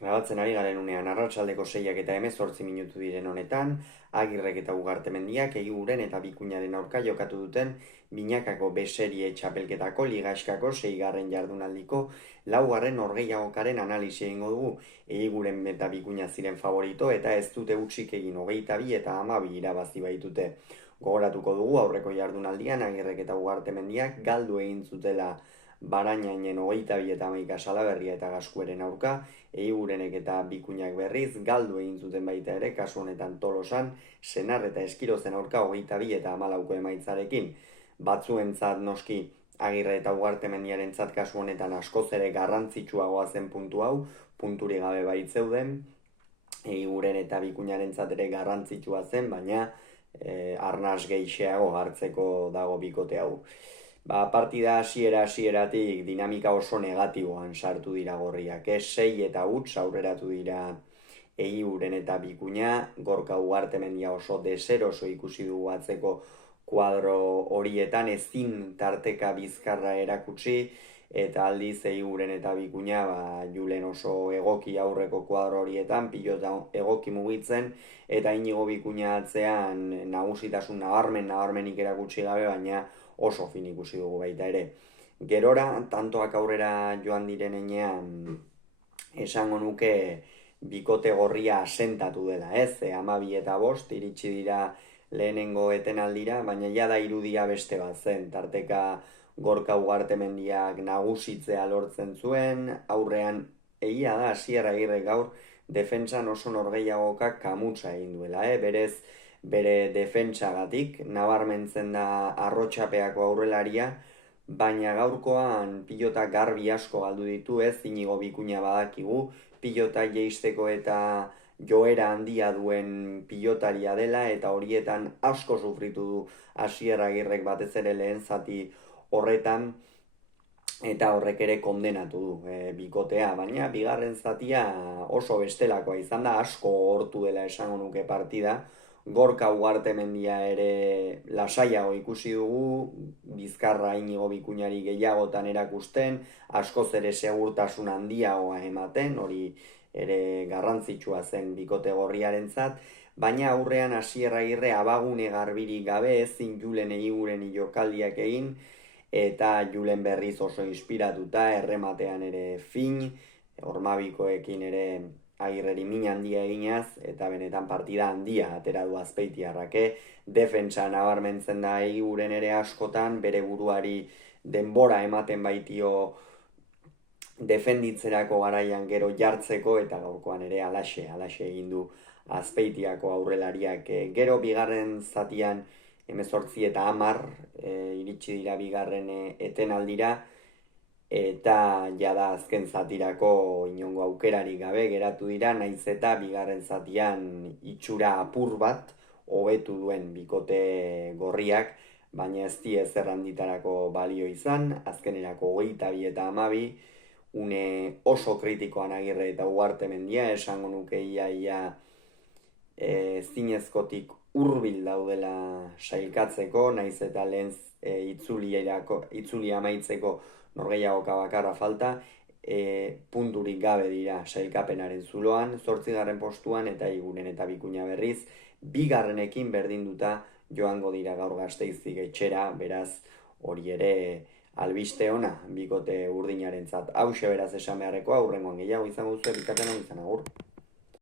Grabatzen ari garen unean arratsaldeko 6:18 diren honetan, Agirrek eta Ugartemendiak Eguren eta Bikuñaren aurka jokatu duten binakako B-serie txapelketako ligaxkako 6. jardunaldiko 4. norgehiagokaren analisia egingo dugu. Eguren eta Bikuña ziren favorito eta ez dute hutsik egin 22 eta 12 irabazi baitute. Gogoratuko dugu aurreko jardunaldian Agirrek eta Ugartemendiak galdu egin zutela Barainainen 22 eta 11 Salaberria eta Gaskueren aurka, Eigurenek eta Bikuñak berriz galdu egin zuten baita ere, kasu honetan Tolosan, Senar eta Eskirozen aurka 22 eta 14 emaitzarekin. Batzuentzat noski Agirre eta Ugartemendiarentzat kasu honetan askoz ere garrantzitsuagoa zen puntu hau, punturi gabe baitzeuden, Eiguren eta Bikuñarentzat ere garrantzitsua zen, baina arnas gehixeago hartzeko dago bikote hau. Partida hasieratik dinamika oso negatiboan sartu dira gorriak, 6 eta huts aurreratu dira Eiguren eta Bikuña, Gorka Ugartemendia oso deseroso ikusi dugu atzeko kuadro horietan, ezin tarteka bizkarra erakutsi, eta aldiz Eiguren eta Bikuña Julen oso egoki aurreko kuadro horietan, pilota egoki mugitzen, eta Inigo Bikuña atzean nagusitasun nabarmenik erakutsi gabe, baina oso fin ikusi dugu baita ere. Gerora, tantoak aurrera joan diren enean, esango nuke bikote gorria asentatu dela, ez? 12 eta 5 iritsi dira lehenengo etenaldira, baina jada irudia beste bat zen, tarteka Gorka Ugartemendiak nagusitzea lortzen zuen, aurrean egia da Asier Agirrek gaur defentsan oso norgehiagokak kamutsa egin duela, berez bere defentsagatik, nabarmentzen da arrotxapeako aurrelaria, baina gaurkoan pilota garbi asko galdu ditu, ez Inigo Bikuña badakigu, pilota jeisteko eta joera handia duen pilotaria dela, eta horietan asko sufritu du Asier Agirrek batez ere lehen zati horretan, eta horrek ere kondenatu du bikotea, baina bigarren zatia oso bestelakoa izan da, asko hortu dela esango nuke partida. Gorka Ugartemendia ere lasaiago ikusi dugu, bizkarra Inigo Bikuñari gehiagotan erakusten, askoz ere segurtasun handiagoa ematen, hori ere garrantzitsua zen bikote gorriarentzat, baina aurrean Asier Agirre abagune garbirik gabe ezin Julen Eiguren jokaldiak egin, eta Julen berriz oso inspiratuta, errematean ere fin, Ormabikoekin ere Agirreri min handia eginaz, eta benetan partida handia atera du Azpeitiarrake, defentsa nabarmentzen da Eiguren ere askotan, bere buruari denbora ematen baitio defenditzerako garaian gero jartzeko, eta gaurkoan ere alaxe egin du Azpeitiako aurrelariak. Gero bigarren zatian 18 eta 10 iritsi dira bigarren etenaldira, eta jada azken zatirako inongo aukerarik gabe geratu dira, naiz eta bigarren zatian itxura apur bat hobetu duen bikote gorriak, baina ez die ezer handitarako balio izan, azkenerako 22 eta 12, une oso kritikoan Agirre eta Ugartemendia, esango nuke ia zinezkotik hurbil daudela sailkatzeko, naiz eta lehen itzuli amaitzeko norgehiagoka bakarra falta, punturik gabe dira sailkapenaren zuloan, 8. postuan, eta Eiguren eta Bikuña berriz, bigarrenekin berdinduta joango dira gaur Gasteizik etxera, beraz hori ere albiste ona bikote urdinarentzat. Hauxe beraz esan beharrekoa, hurrengoan gehiago izango duzu, bikaten hon izan, agur.